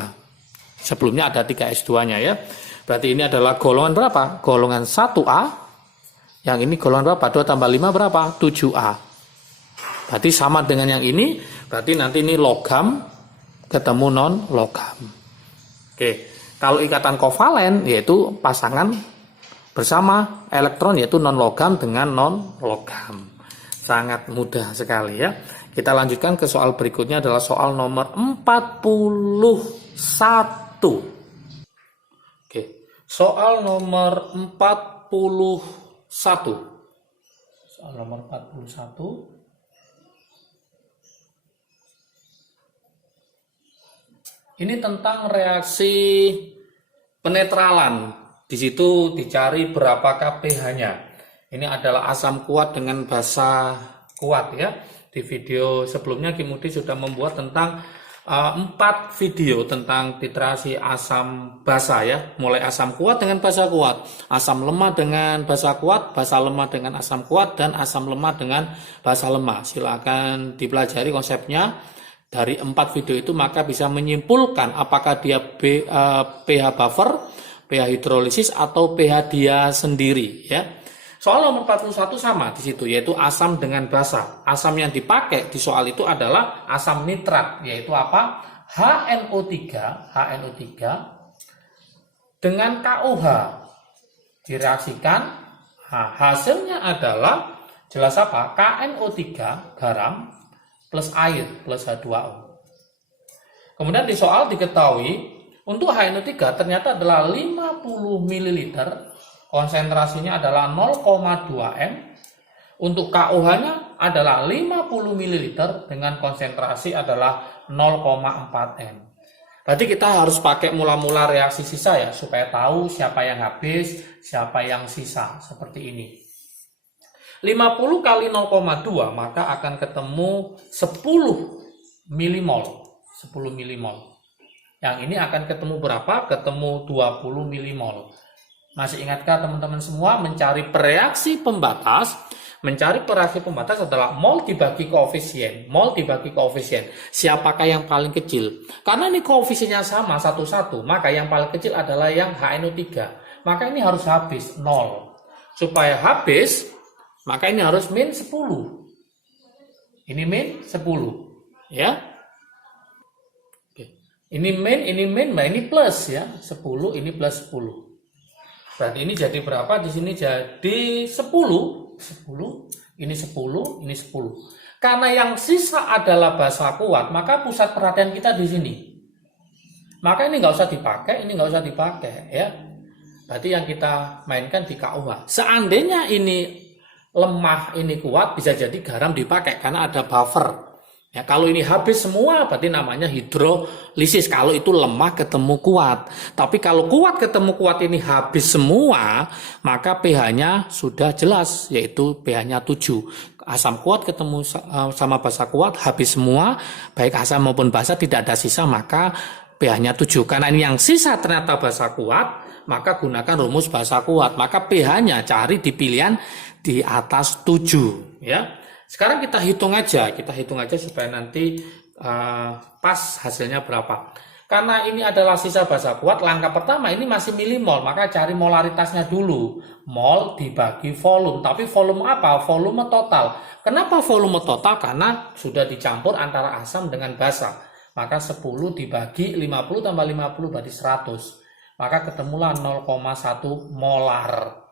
Sebelumnya ada 3S2-nya ya. Berarti ini adalah golongan berapa? Golongan 1A. Yang ini golongan berapa? 2 tambah 5 berapa? 7A. Berarti sama dengan yang ini, berarti nanti ini logam ketemu non-logam. Oke, kalau ikatan kovalen yaitu pasangan bersama elektron yaitu non-logam dengan non-logam. Sangat mudah sekali ya. Kita lanjutkan ke soal berikutnya adalah soal nomor 41. Oke, soal nomor 41. Soal nomor 41. Ini tentang reaksi penetralan. Di situ dicari berapakah pH-nya. Ini adalah asam kuat dengan basa kuat ya. Di video sebelumnya Kim Ude sudah membuat tentang 4 video tentang titrasi asam basa ya. Mulai asam kuat dengan basa kuat, asam lemah dengan basa kuat, basa lemah dengan asam kuat, dan asam lemah dengan basa lemah. Silakan dipelajari konsepnya. Dari 4 video itu maka bisa menyimpulkan apakah dia pH buffer, pH hidrolisis, atau pH dia sendiri ya. Soal nomor 41 sama di situ, yaitu asam dengan basa. Asam yang dipakai di soal itu adalah asam nitrat, yaitu apa? HNO3 dengan KOH direaksikan. Nah, hasilnya adalah jelas apa? KNO3 garam plus air plus H2O. Kemudian di soal diketahui untuk HNO3 ternyata adalah 50 ml, konsentrasinya adalah 0,2 m. Untuk KOH-nya adalah 50 ml dengan konsentrasi adalah 0,4 m. Berarti kita harus pakai mula-mula reaksi sisa ya, supaya tahu siapa yang habis, siapa yang sisa. Seperti ini. 50 kali 0,2 maka akan ketemu 10 milimol. 10 milimol. Yang ini akan ketemu berapa? Ketemu 20 milimol. Masih ingatkah teman-teman semua mencari reaksi pembatas? Mencari reaksi pembatas adalah mol dibagi koefisien. Mol dibagi koefisien. Siapakah yang paling kecil? Karena ini koefisiennya sama, 1-1. Maka yang paling kecil adalah yang HNO3. Maka ini harus habis, 0. Supaya habis, maka ini harus min 10. Ini min 10. Ya. Ini min, nah ini plus ya. 10, ini plus 10. Berarti ini jadi berapa? Di sini jadi 10. 10, ini 10, ini 10. Karena yang sisa adalah basa kuat, maka pusat perhatian kita di sini. Maka ini nggak usah dipakai, ini nggak usah dipakai ya. Berarti yang kita mainkan di KOH. Seandainya ini lemah, ini kuat, bisa jadi garam dipakai karena ada buffer. Ya, kalau ini habis semua berarti namanya hidrolisis. Kalau itu lemah ketemu kuat. Tapi kalau kuat ketemu kuat ini habis semua, maka pH-nya sudah jelas, yaitu pH-nya 7. Asam kuat ketemu sama basa kuat habis semua, baik asam maupun basa tidak ada sisa, maka pH-nya 7. Karena ini yang sisa ternyata basa kuat, maka gunakan rumus basa kuat. Maka pH-nya cari di pilihan di atas 7 ya. Sekarang kita hitung aja supaya nanti pas hasilnya berapa. Karena ini adalah sisa basa kuat, langkah pertama ini masih milimol, maka cari molaritasnya dulu. Mol dibagi volume, tapi volume apa? Volume total. Kenapa volume total? Karena sudah dicampur antara asam dengan basa. Maka 10 dibagi 50 tambah 50 berarti 100. Maka ketemulah 0,1 molar.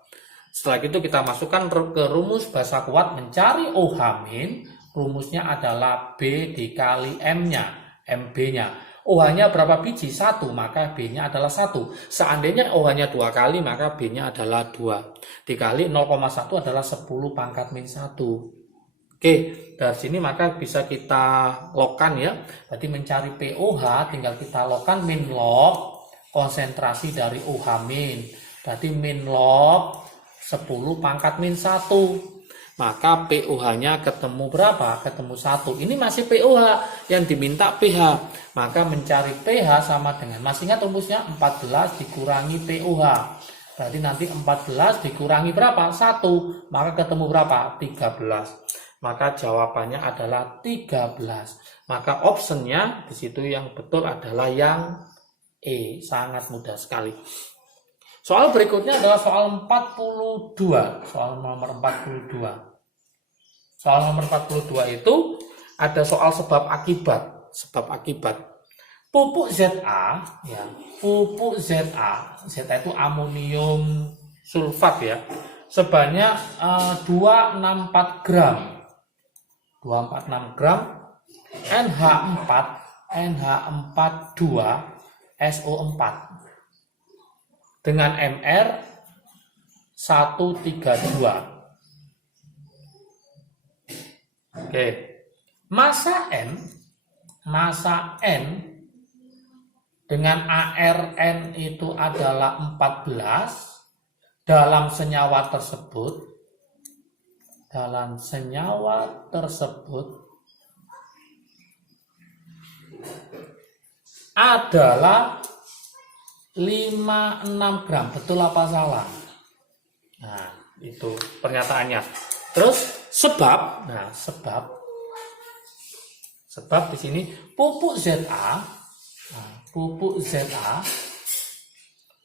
Setelah itu kita masukkan ke rumus basa kuat mencari OH-, rumusnya adalah B dikali M-nya, MB-nya. OH-nya berapa biji? 1, maka B-nya adalah 1. Seandainya OH-nya 2 kali, maka B-nya adalah 2. Dikali 0,1 adalah 10 pangkat min 1. Oke, dari sini maka bisa kita logkan ya. Berarti mencari POH tinggal kita logkan min log konsentrasi dari OH-. Berarti min log 10 pangkat min 1. Maka POH-nya ketemu berapa? Ketemu 1. Ini masih POH yang diminta pH. Maka mencari pH sama dengan, masih ingat rumusnya 14 dikurangi POH. Berarti nanti 14 dikurangi berapa? 1. Maka ketemu berapa? 13. Maka jawabannya adalah 13. Maka optionnya di situ yang betul adalah yang E. Sangat mudah sekali. Soal berikutnya adalah soal 42. Soal nomor 42. Soal nomor 42 itu ada soal sebab akibat. Sebab akibat. Pupuk Za, ya, pupuk Za itu amonium sulfat ya, sebanyak 264 gram. 246 gram NH4 2SO4 dengan MR 132. Oke. Massa N dengan ARN itu adalah 14 dalam senyawa tersebut adalah 56 gram. Betul apa salah? Nah, itu pernyataannya. Terus sebab di sini pupuk ZA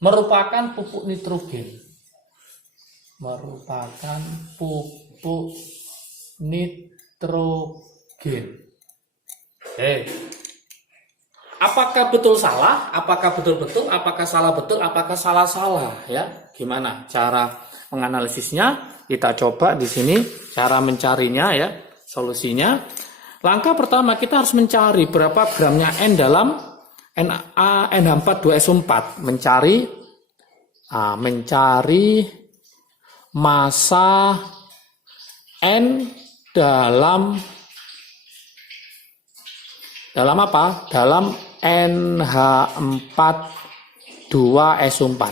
merupakan pupuk nitrogen. Apakah betul salah? Apakah betul-betul? Apakah salah betul? Apakah salah-salah? Ya, gimana cara menganalisisnya? Kita coba di sini cara mencarinya ya, solusinya. Langkah pertama kita harus mencari berapa gramnya N dalam NH4 2SO4. Mencari massa N dalam apa? Dalam NH4 2SO4.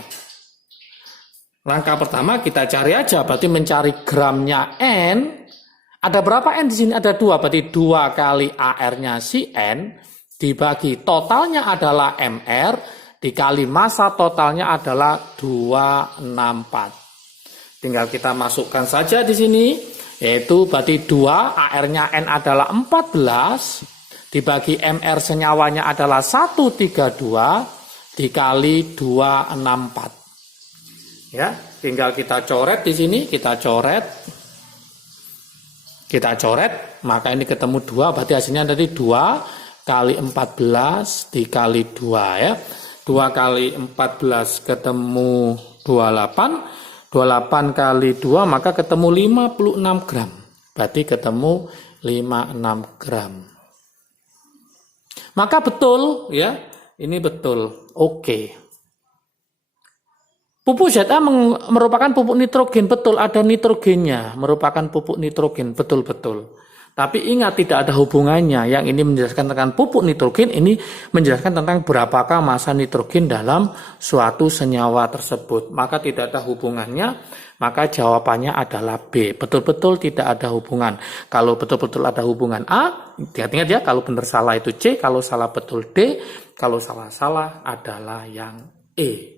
Langkah pertama kita cari aja, berarti mencari gramnya N. Ada berapa N di sini? Ada 2, berarti 2 kali AR-nya si N dibagi totalnya adalah MR dikali massa totalnya adalah 264. Tinggal kita masukkan saja di sini, yaitu berarti 2 AR-nya N adalah 14 dibagi MR senyawanya adalah 132 dikali 264. Ya, tinggal kita coret di sini, kita coret, maka ini ketemu 2, berarti hasilnya tadi 2 kali 14 dikali 2 ya. 2 kali 14 ketemu 28, 28 kali 2 maka ketemu 56 gram. Berarti ketemu 56 gram. Maka betul ya, ini betul. Oke. Pupuk ZA merupakan pupuk nitrogen, betul, ada nitrogennya, merupakan pupuk nitrogen, betul-betul. Tapi ingat tidak ada hubungannya, yang ini menjelaskan tentang pupuk nitrogen, ini menjelaskan tentang berapakah massa nitrogen dalam suatu senyawa tersebut. Maka tidak ada hubungannya, maka jawabannya adalah B, betul-betul tidak ada hubungan. Kalau betul-betul ada hubungan A, ingat ya, kalau benar salah itu C, kalau salah betul D, kalau salah-salah adalah yang E.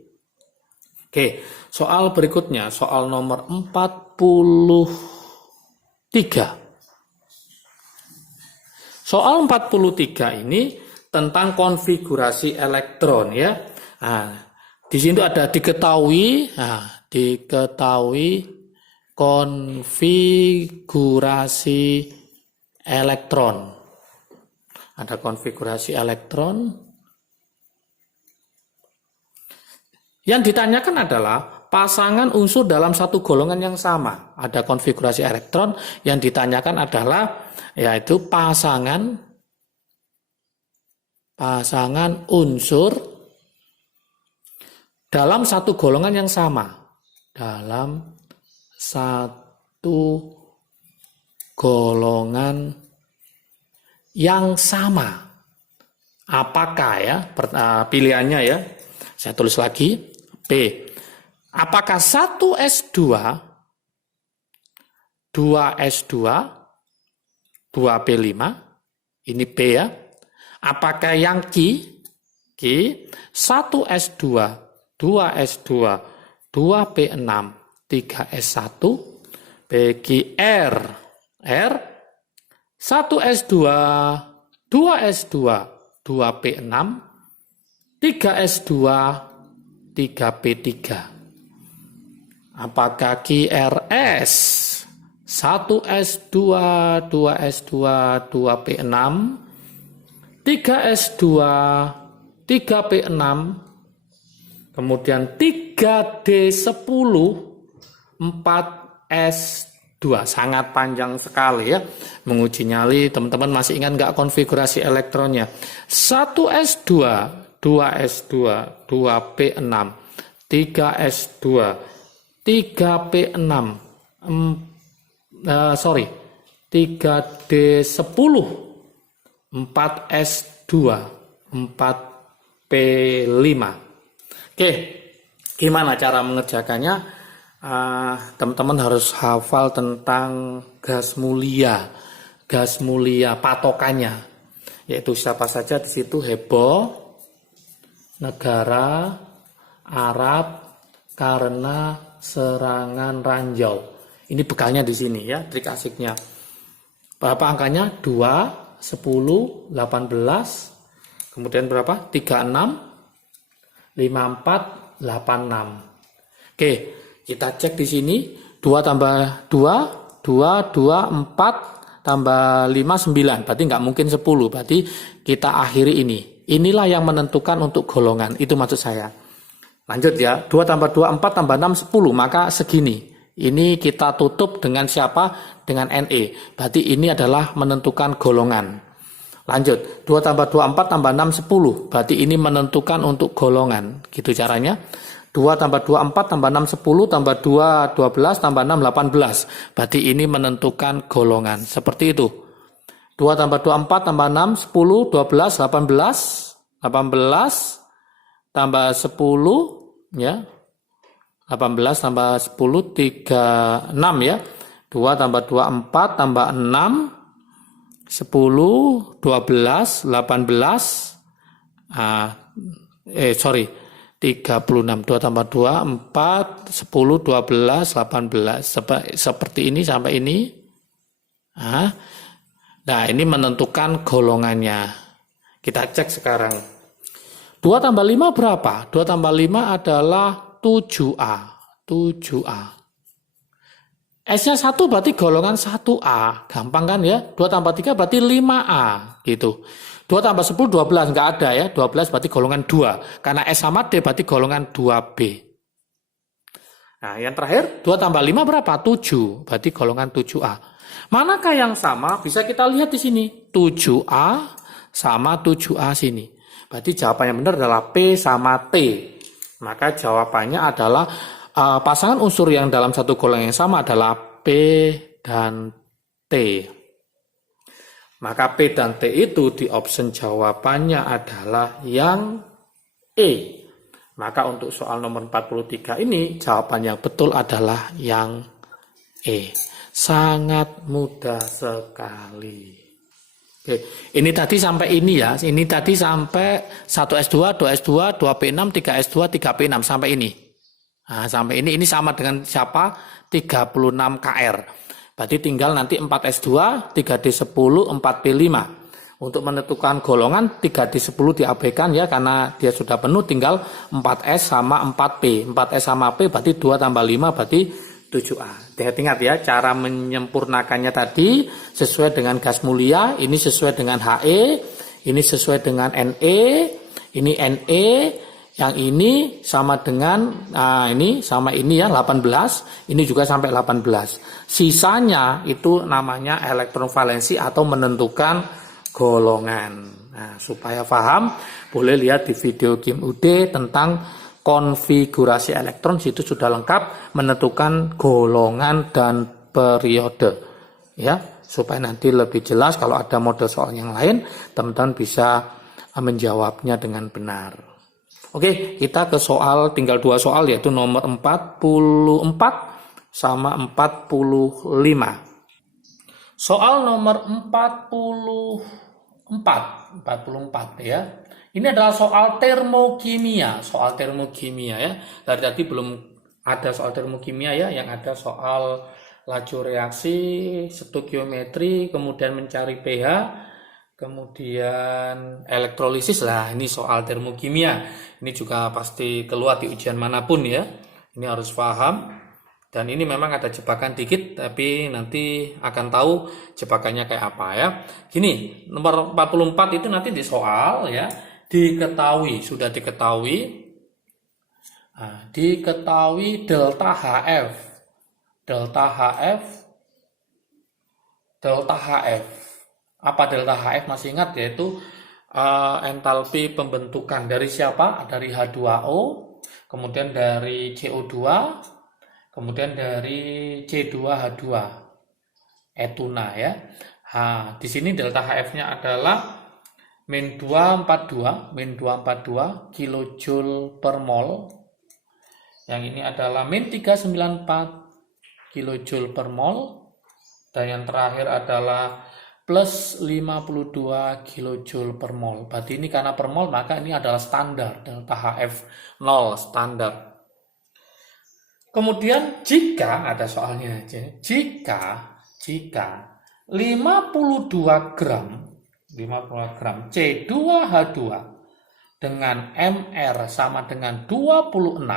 Oke, soal berikutnya, soal nomor 43. Soal 43 ini tentang konfigurasi elektron ya. Nah, di sini ada diketahui konfigurasi elektron. Ada konfigurasi elektron. Yang ditanyakan adalah pasangan unsur dalam satu golongan yang sama. Ada konfigurasi elektron, yang ditanyakan adalah yaitu pasangan unsur dalam satu golongan yang sama. Dalam satu golongan yang sama. Apakah ya? Pilihannya ya. Saya tulis lagi. B. Apakah 1S2, 2S2, 2P5? Ini B ya. Apakah yang Q 1S2, 2S2, 2P6, 3S1? Bagi R 1S2, 2S2, 2P6, 3S2, 3P3. Apakah QRS 1S2, 2S2, 2P6, 3S2, 3P6, kemudian 3D10, 4S2, Sangat panjang sekali ya. Menguji nyali, teman-teman masih ingat nggak konfigurasi elektronnya? 1s2, 2s2, 2p6, 3s2, 3p6, 3d10, 4s2, 4p5. Oke, gimana cara mengerjakannya? Teman-teman harus hafal tentang gas mulia patokannya, yaitu siapa saja di situ: heboh, negara, Arab, karena serangan ranjau. Ini bekalnya di sini ya, trik asiknya. Berapa angkanya? 2, 10, 18, kemudian berapa? 36, 54, 86. Oke, kita cek di sini. 2 tambah 2, 2, 4 tambah 5, 9. Berarti nggak mungkin 10. Berarti kita akhiri ini. Inilah yang menentukan untuk golongan. Itu maksud saya. Lanjut ya. 2 tambah 2, 4 tambah 6, 10. Maka segini. Ini kita tutup dengan siapa? Dengan NE. Berarti ini adalah menentukan golongan. Lanjut. 2 tambah 2, 4 tambah 6, 10. Berarti ini menentukan untuk golongan. Gitu caranya. 2 tambah 2, 4 tambah 6, 10 tambah 2, 12 tambah 6, 18. Berarti ini menentukan golongan. Seperti itu. 2 tambah 2, 4 tambah 6, 10, 12, 18. 18 tambah 10 ya. 18 tambah 10, 36 ya. 2 tambah 2, 4 tambah 6, 10, 12, 18. 36. 2 tambah 2, 4, 10, 12, 18. Seperti ini sampai ini. Nah, ini menentukan golongannya. Kita cek sekarang. 2 tambah 5 berapa? 2 tambah 5 adalah 7A. 7A. S-nya 1 berarti golongan 1A. Gampang kan ya? 2 tambah 3 berarti 5A. Gitu. 2 tambah 10, 12. Nggak ada ya. 12 berarti golongan 2. Karena S sama D berarti golongan 2B. Nah, yang terakhir, 2 tambah 5 berapa? 7. Berarti golongan 7A. Manakah yang sama? Bisa kita lihat di sini. 7A sama 7A sini. Berarti jawaban yang benar adalah P sama T. Maka jawabannya adalah pasangan unsur yang dalam satu golongan yang sama adalah P dan T. Maka P dan T itu di option jawabannya adalah yang E. Maka untuk soal nomor 43 ini jawaban yang betul adalah yang E. Sangat mudah sekali. Oke, ini tadi sampai ini ya. Ini tadi sampai 1S2, 2S2, 2P6, 3S2, 3P6 sampai ini. Nah, sampai ini sama dengan siapa? 36 KR. Berarti tinggal nanti 4S2, 3D10, 4P5. Untuk menentukan golongan 3D10 diabaikan ya karena dia sudah penuh, tinggal 4S sama 4P. 4S sama P berarti 2 tambah 5 berarti 7A. Ingat ya, cara menyempurnakannya tadi sesuai dengan gas mulia, ini sesuai dengan HE, ini sesuai dengan NE, ini NE, yang ini sama dengan, ini sama ini ya 18, ini juga sampai 18. Sisanya itu namanya elektron valensi atau menentukan golongan. Nah, supaya paham, boleh lihat di video Kim UD tentang konfigurasi elektron. Situ sudah lengkap menentukan golongan dan periode ya, supaya nanti lebih jelas kalau ada model soal yang lain teman-teman bisa menjawabnya dengan benar. Oke, kita ke soal, tinggal 2 soal yaitu nomor 44 sama 45. Soal nomor 44 ya. Ini adalah soal termokimia, ya. Dari tadi belum ada soal termokimia ya, yang ada soal laju reaksi, stoikiometri, kemudian mencari pH, kemudian elektrolisis lah. Ini soal termokimia. Ini juga pasti keluar di ujian manapun ya. Ini harus paham. Dan ini memang ada jebakan dikit, tapi nanti akan tahu jebakannya kayak apa ya. Gini, nomor 44 itu nanti di soal ya. Sudah diketahui delta HF delta HF. Apa delta HF? Masih ingat, yaitu entalpi pembentukan dari siapa? Dari H2O, kemudian dari CO2, kemudian dari C2H2, etuna ya. Di sini delta HF-nya adalah min 242 kilojoule per mol. Yang ini adalah min 394 kilojoule per mol. Dan yang terakhir adalah plus 52 kilojoule per mol. Berarti ini karena per mol, maka ini adalah standar, delta HF 0 standar. Kemudian jika, ada soalnya aja, jika 52 gram C2H2 dengan MR sama dengan 26,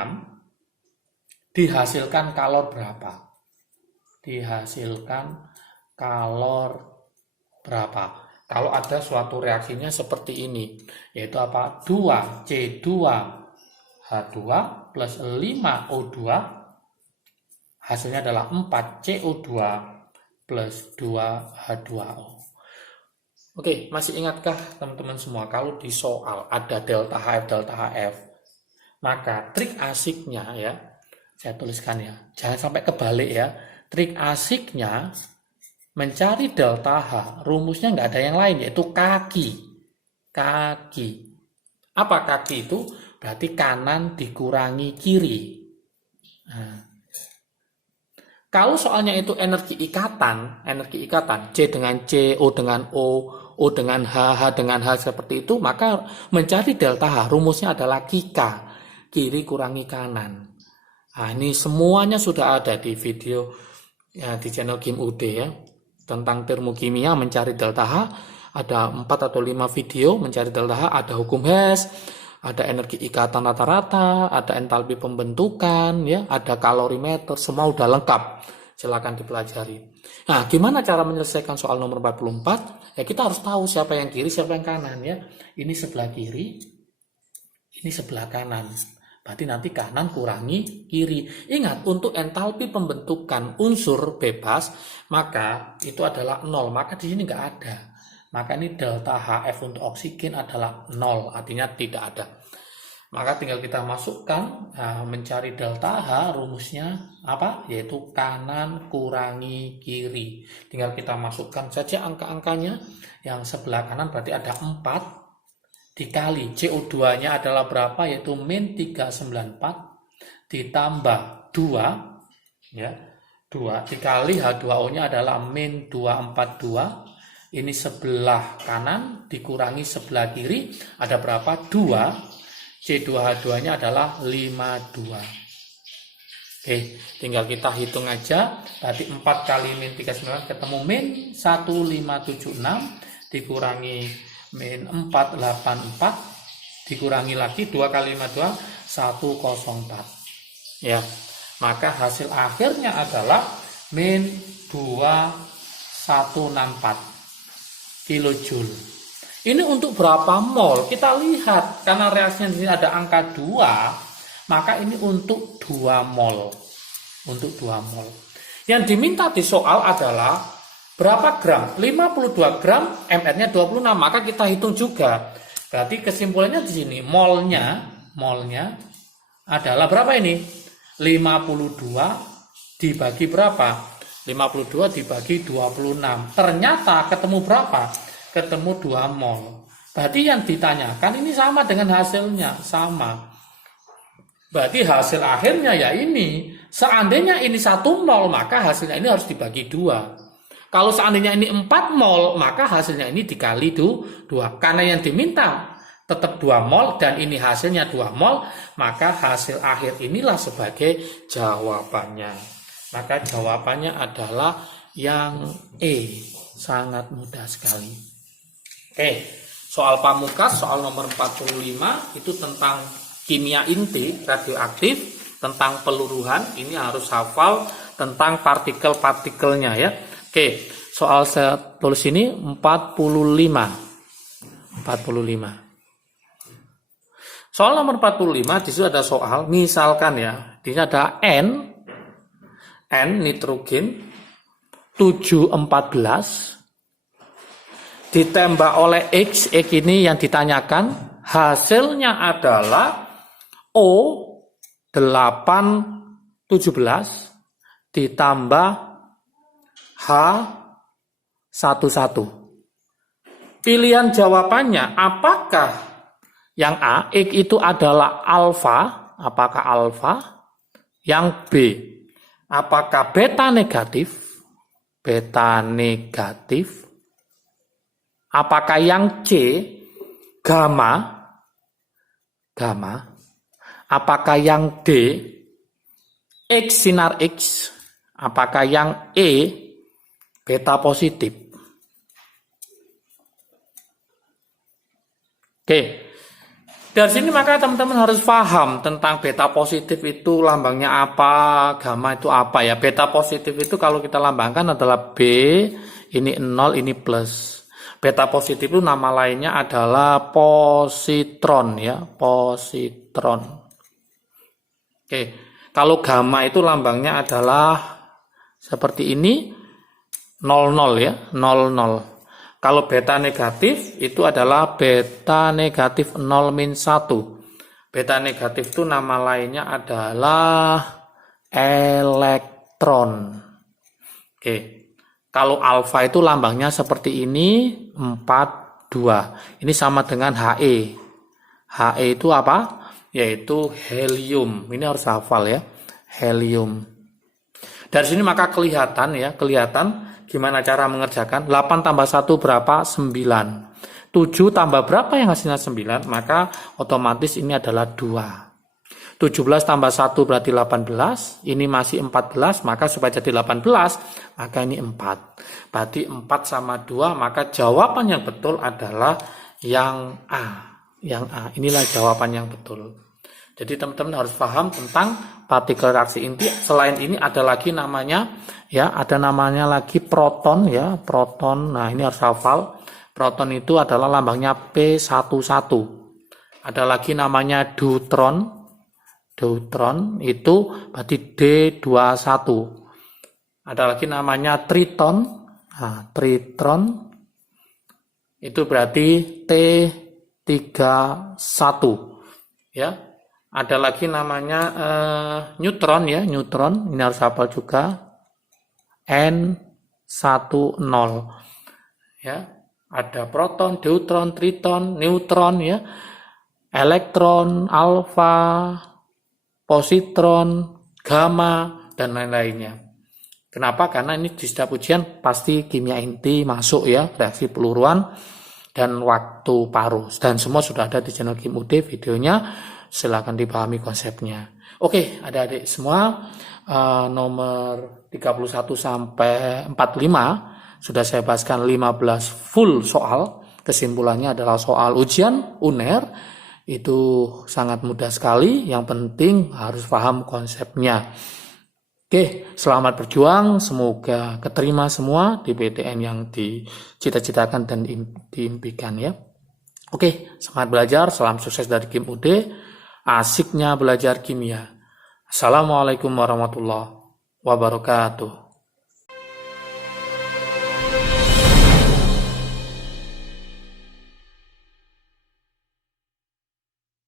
dihasilkan kalor berapa? Kalau ada suatu reaksinya seperti ini, yaitu apa? 2 C2H2 plus 5O2, hasilnya adalah 4 CO2 plus 2H2O. Oke, masih ingatkah teman-teman semua kalau di soal ada delta HF, maka trik asiknya ya, saya tuliskan ya, jangan sampai kebalik ya. Trik asiknya mencari delta H, rumusnya nggak ada yang lain, yaitu kaki. Apa kaki itu? Berarti kanan dikurangi kiri. Kalau soalnya itu energi ikatan, C dengan C, O dengan O dengan H dengan H seperti itu, maka mencari delta H, rumusnya adalah kika, kiri kurangi kanan. Ini semuanya sudah ada di video ya, di channel Kim UD ya, tentang termokimia mencari delta H. Ada 4 atau 5 video mencari delta H, ada hukum Hess, ada energi ikatan rata-rata, ada entalpi pembentukan, ya, ada kalorimeter, semua udah lengkap. Silakan dipelajari. Nah, gimana cara menyelesaikan soal nomor 44? Ya, kita harus tahu siapa yang kiri, siapa yang kanan ya. Ini sebelah kiri, ini sebelah kanan. Berarti nanti kanan kurangi kiri. Ingat, untuk entalpi pembentukan unsur bebas, maka itu adalah 0. Maka di sini nggak ada. Maka ini delta HF untuk oksigen adalah 0, artinya tidak ada. Maka tinggal kita masukkan, mencari delta H, rumusnya apa? Yaitu kanan kurangi kiri. Tinggal kita masukkan saja angka-angkanya. Yang sebelah kanan berarti ada 4 dikali CO2-nya adalah berapa? Yaitu min 394 ditambah 2, ya, 2 dikali H2O-nya adalah min 242. Ini sebelah kanan dikurangi sebelah kiri, ada berapa? 2. C2H2-nya adalah 52. Oke, tinggal kita hitung aja. Berarti 4 kali min 39 ketemu min 1576 dikurangi min 484 dikurangi lagi 2 kali 52 104. Ya, maka hasil akhirnya adalah min 2164 kilojoule. Ini untuk berapa mol? Kita lihat, karena reaksinya di sini ada angka 2, maka ini untuk 2 mol. Untuk 2 mol. Yang diminta di soal adalah berapa gram? 52 gram, MR-nya 26, maka kita hitung juga. Berarti kesimpulannya di sini, molnya adalah berapa ini? 52 dibagi berapa? 52 dibagi 26. Ternyata ketemu berapa? Ketemu 2 mol. Berarti yang ditanyakan ini sama dengan hasilnya, sama. Berarti hasil akhirnya ya ini. Seandainya ini 1 mol, maka hasilnya ini harus dibagi 2. Kalau seandainya ini 4 mol, maka hasilnya ini dikali 2. Karena yang diminta tetap 2 mol dan ini hasilnya 2 mol, maka hasil akhir inilah sebagai jawabannya. Maka jawabannya adalah yang E. Sangat mudah sekali. Oke, soal pamungkas, soal nomor 45, itu tentang kimia inti radioaktif, tentang peluruhan. Ini harus hafal tentang partikel-partikelnya ya. Oke, soal saya tulis ini 45. Soal nomor 45, di situ ada soal, misalkan ya, di sini ada N nitrogen, 714 ditembak oleh X ini yang ditanyakan, hasilnya adalah O817 ditambah H11. Pilihan jawabannya, apakah yang A, X itu adalah alfa, apakah alfa? Yang B, apakah beta negatif? Beta negatif. Apakah yang C, gamma? Gamma. Apakah yang D, X sinar X? Apakah yang E, beta positif? Oke. Dari sini maka teman-teman harus paham tentang beta positif itu lambangnya apa, gamma itu apa ya. Beta positif itu kalau kita lambangkan adalah B, ini 0, ini plus. Beta positif itu nama lainnya adalah positron ya, positron. Oke, kalau gamma itu lambangnya adalah seperti ini, 00 ya, 00. Kalau beta negatif itu adalah beta negatif 0-1. Beta negatif itu nama lainnya adalah elektron. Oke. Kalau alfa itu lambangnya seperti ini, 42. Ini sama dengan He. He itu apa? Yaitu helium. Ini harus hafal ya. Helium. Dari sini maka kelihatan gimana cara mengerjakan. 8 tambah 1 berapa? 9. 7 tambah berapa yang hasilnya 9? Maka otomatis ini adalah 2. 17 tambah 1 berarti 18. Ini masih 14. Maka supaya jadi 18, maka ini 4. Berarti 4 sama 2. Maka jawaban yang betul adalah yang A. Yang A. Inilah jawaban yang betul. Jadi teman-teman harus paham tentang partikel reaksi inti. Selain ini ada lagi namanya ya, ada namanya lagi proton ya, proton. Nah, ini harus hafal. Proton itu adalah lambangnya P11. Ada lagi namanya deuteron. Deuteron itu berarti D21. Ada lagi namanya triton. Nah, tritron itu berarti T31 ya. Ada lagi namanya neutron ya, neutron. Ini harus hafal juga. N10 ya. Ada proton, deuteron, triton, neutron ya. Elektron, alfa, positron, gamma dan lain-lainnya. Kenapa? Karena ini di setiap ujian pasti kimia inti masuk ya, reaksi peluruan dan waktu paruh. Dan semua sudah ada di channel Kim UD videonya. Silakan dipahami konsepnya. Oke, adik-adik semua, nomor 31 sampai 45 sudah saya bahaskan 15 full soal. Kesimpulannya adalah soal ujian UNER itu sangat mudah sekali. Yang penting harus paham konsepnya. Oke, selamat berjuang. Semoga keterima semua di PTN yang dicita-citakan dan diimpikan ya. Oke, semangat belajar. Salam sukses dari Kim UD. Asiknya belajar kimia. Assalamualaikum warahmatullahi wabarakatuh.